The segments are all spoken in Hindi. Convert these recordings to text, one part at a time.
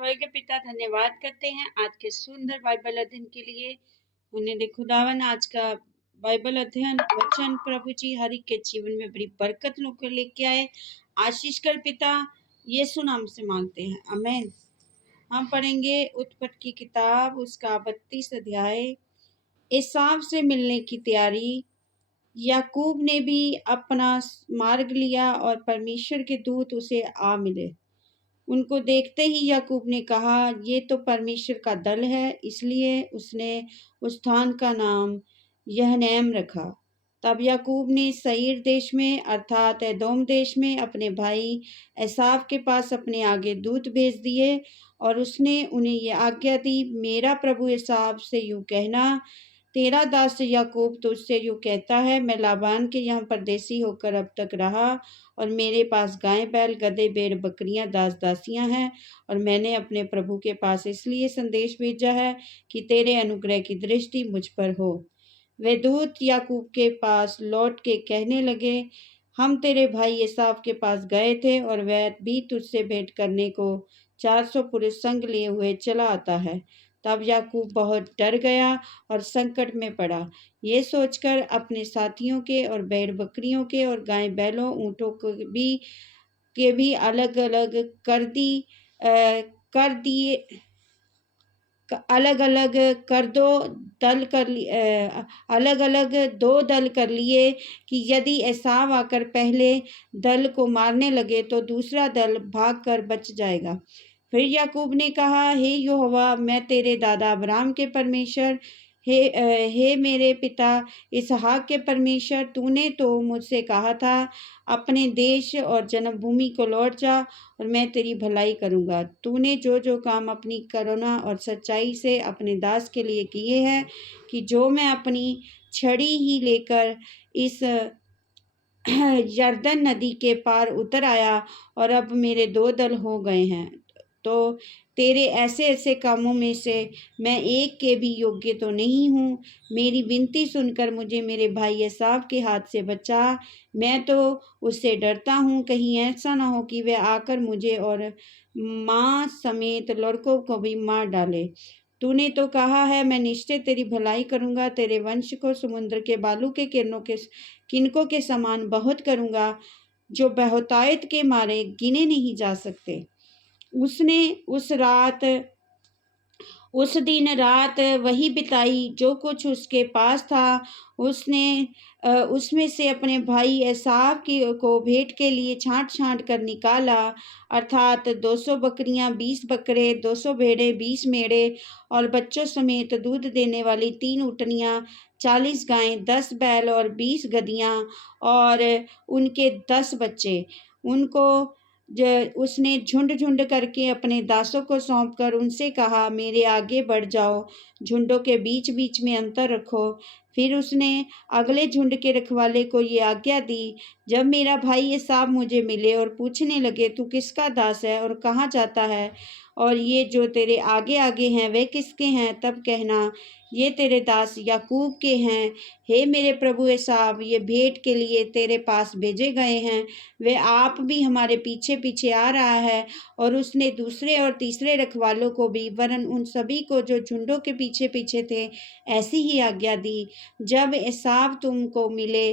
स्वर्ग पिता धन्यवाद करते हैं आज के सुंदर बाइबल अध्ययन के लिए। उन्हें दे खुदावन आज का बाइबल अध्ययन वचन प्रभु जी हर एक के जीवन में बड़ी बरकत लोग लेके आए। आशीष कर पिता यीशु नाम से मांगते हैं, आमीन। हम पढ़ेंगे उत्पत्ति की किताब उसका 32 अध्याय। एसाव से मिलने की तैयारी। याकूब ने भी अपना मार्ग लिया और परमेश्वर के दूत उसे आ मिले। उनको देखते ही याकूब ने कहा, ये तो परमेश्वर का दल है, इसलिए उसने उस स्थान का नाम यहनेम रखा। तब याकूब ने सईर देश में अर्थात एदोम देश में अपने भाई एसाव के पास अपने आगे दूत भेज दिए और उसने उन्हें यह आज्ञा दी, मेरा प्रभु एसाव से यूं कहना, तेरा दास याकूब तुझसे यूं कहता है, मैं लाबान के यहाँ परदेसी होकर अब तक रहा और मेरे पास गाय बैल गधे भेड़ बकरियां दास दासियां हैं और मैंने अपने प्रभु के पास इसलिए संदेश भेजा है कि तेरे अनुग्रह की दृष्टि मुझ पर हो। वे दूत याकूब के पास लौट के कहने लगे, हम तेरे भाई एसाव के पास गए थे और वह भी तुझसे भेंट करने को 400 पुरुष संग लिए हुए चला आता है। तब याकूब बहुत डर गया और संकट में पड़ा। ये सोचकर अपने साथियों के और भेड़ बकरियों के और गाय बैलों ऊँटों के भी अलग अलग कर दिए अलग अलग कर दो दल कर अलग अलग दो दल कर लिए कि यदि एसाव आकर पहले दल को मारने लगे तो दूसरा दल भागकर बच जाएगा। फिर याकूब ने कहा, हे यहोवा, मैं तेरे दादा अब्राहम के परमेश्वर, हे मेरे पिता इसहाक के परमेश्वर, तूने तो मुझसे कहा था, अपने देश और जन्मभूमि को लौट जा और मैं तेरी भलाई करूँगा। तूने जो जो काम अपनी करुणा और सच्चाई से अपने दास के लिए किए हैं, कि जो मैं अपनी छड़ी ही लेकर इस यरदन नदी के पार उतर आया और अब मेरे दो दल हो गए हैं, तो तेरे ऐसे ऐसे कामों में से मैं एक के भी योग्य तो नहीं हूँ। मेरी विनती सुनकर मुझे मेरे भाई एसाव के हाथ से बचा। मैं तो उससे डरता हूँ, कहीं ऐसा ना हो कि वह आकर मुझे और माँ समेत लड़कों को भी मार डाले। तूने तो कहा है, मैं निश्चय तेरी भलाई करूँगा, तेरे वंश को समुद्र के बालू के किनकों के समान बहुत करूँगा, जो बहुतायत के मारे गिने नहीं जा सकते। उसने उस दिन रात वही बिताई, जो कुछ उसके पास था उसने उसमें से अपने भाई एसाव को भेंट के लिए छांट छांट कर निकाला, अर्थात 200 बकरियां, 20 बकरे, 200 भेड़ें, 20 मेढ़े और बच्चों समेत दूध देने वाली 3 ऊँटनियां, 40 गायें, 10 बैल और 20 गधियां और उनके 10 बच्चे। उनको उसने झुंड झुंड करके अपने दासों को सौंपकर उनसे कहा, मेरे आगे बढ़ जाओ, झुंडों के बीच बीच में अंतर रखो। फिर उसने अगले झुंड के रखवाले को ये आज्ञा दी, जब मेरा भाई एसाव मुझे मिले और पूछने लगे, तू किसका दास है और कहाँ जाता है, और ये जो तेरे आगे आगे हैं वे किसके हैं, तब कहना, ये तेरे दास याकूब के हैं। हे मेरे प्रभु एसाव, ये भेंट के लिए तेरे पास भेजे गए हैं। वे आप भी हमारे पीछे पीछे आ रहा है। और उसने दूसरे और तीसरे रखवालों को भी, वरन उन सभी को जो झुंडों के पीछे पीछे थे, ऐसी ही आज्ञा दी, जब एसाव तुमको मिले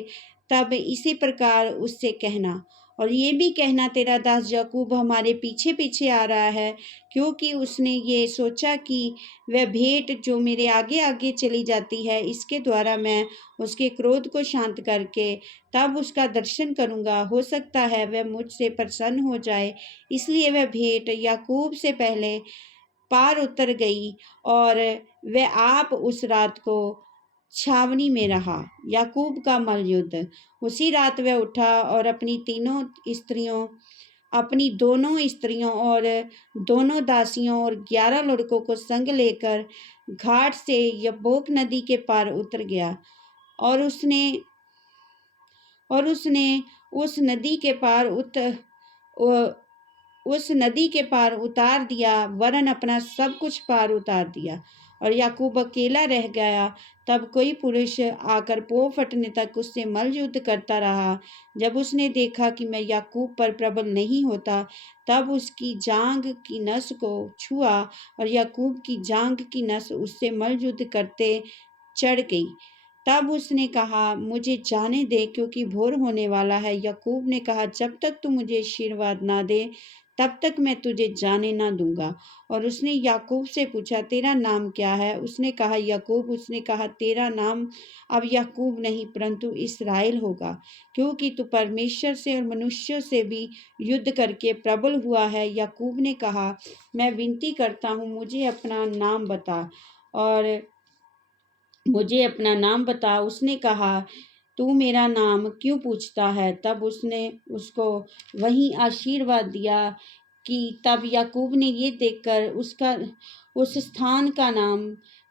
तब इसी प्रकार उससे कहना, और ये भी कहना, तेरा दास याकूब हमारे पीछे पीछे आ रहा है, क्योंकि उसने ये सोचा कि वह भेंट जो मेरे आगे आगे चली जाती है, इसके द्वारा मैं उसके क्रोध को शांत करके तब उसका दर्शन करूँगा। हो सकता है वह मुझसे प्रसन्न हो जाए। इसलिए वह भेंट याकूब से पहले पार उतर गई और वह आप उस रात को छावनी में रहा। याकूब का मलयुद्ध। उसी रात वह उठा और अपनी दोनों स्त्रियों और दोनों दासियों और 11 लड़कों को संग लेकर घाट से यब्बोक नदी के पार उतर गया और उसने उस नदी के पार उतार दिया, वरन अपना सब कुछ पार उतार दिया। और याकूब अकेला रह गया। तब कोई पुरुष आकर पौ फटने तक उससे मल्लयुद्ध करता रहा। जब उसने देखा कि मैं याकूब पर प्रबल नहीं होता, तब उसकी जांघ की नस को छुआ और याकूब की जांघ की नस उससे मल्लयुद्ध करते चढ़ गई। तब उसने कहा, मुझे जाने दे, क्योंकि भोर होने वाला है। याकूब ने कहा, जब तक तू मुझे आशीर्वाद ना दे, तब तक मैं तुझे जाने ना दूंगा। और उसने याकूब से पूछा, तेरा नाम क्या है? उसने कहा, याकूब। उसने कहा, तेरा नाम अब याकूब नहीं, परंतु इस्राएल होगा, क्योंकि तू परमेश्वर से और मनुष्यों से भी युद्ध करके प्रबल हुआ है। याकूब ने कहा, मैं विनती करता हूँ, मुझे अपना नाम बता और मुझे अपना नाम बता। उसने कहा, तू मेरा नाम क्यों पूछता है? तब उसने उसको वही आशीर्वाद दिया कि तब याकूब ने ये देखकर उस स्थान का नाम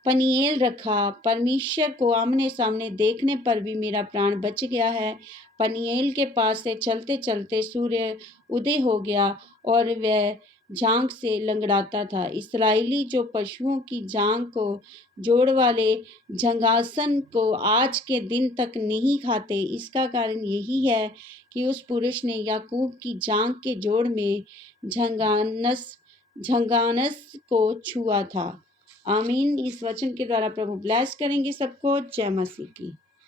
पनीएल रखा। परमेश्वर को आमने सामने देखने पर भी मेरा प्राण बच गया है। पनीएल के पास से चलते चलते सूर्य उदय हो गया और वह जांघ से लंगड़ाता था। इसराइली जो पशुओं की जांघ को जोड़ वाले झंगासन को आज के दिन तक नहीं खाते, इसका कारण यही है कि उस पुरुष ने याकूब की जांघ के जोड़ में झंगानस झंगानस को छुआ था। आमीन। इस वचन के द्वारा प्रभु ब्लेस करेंगे सबको। जय मसीह की।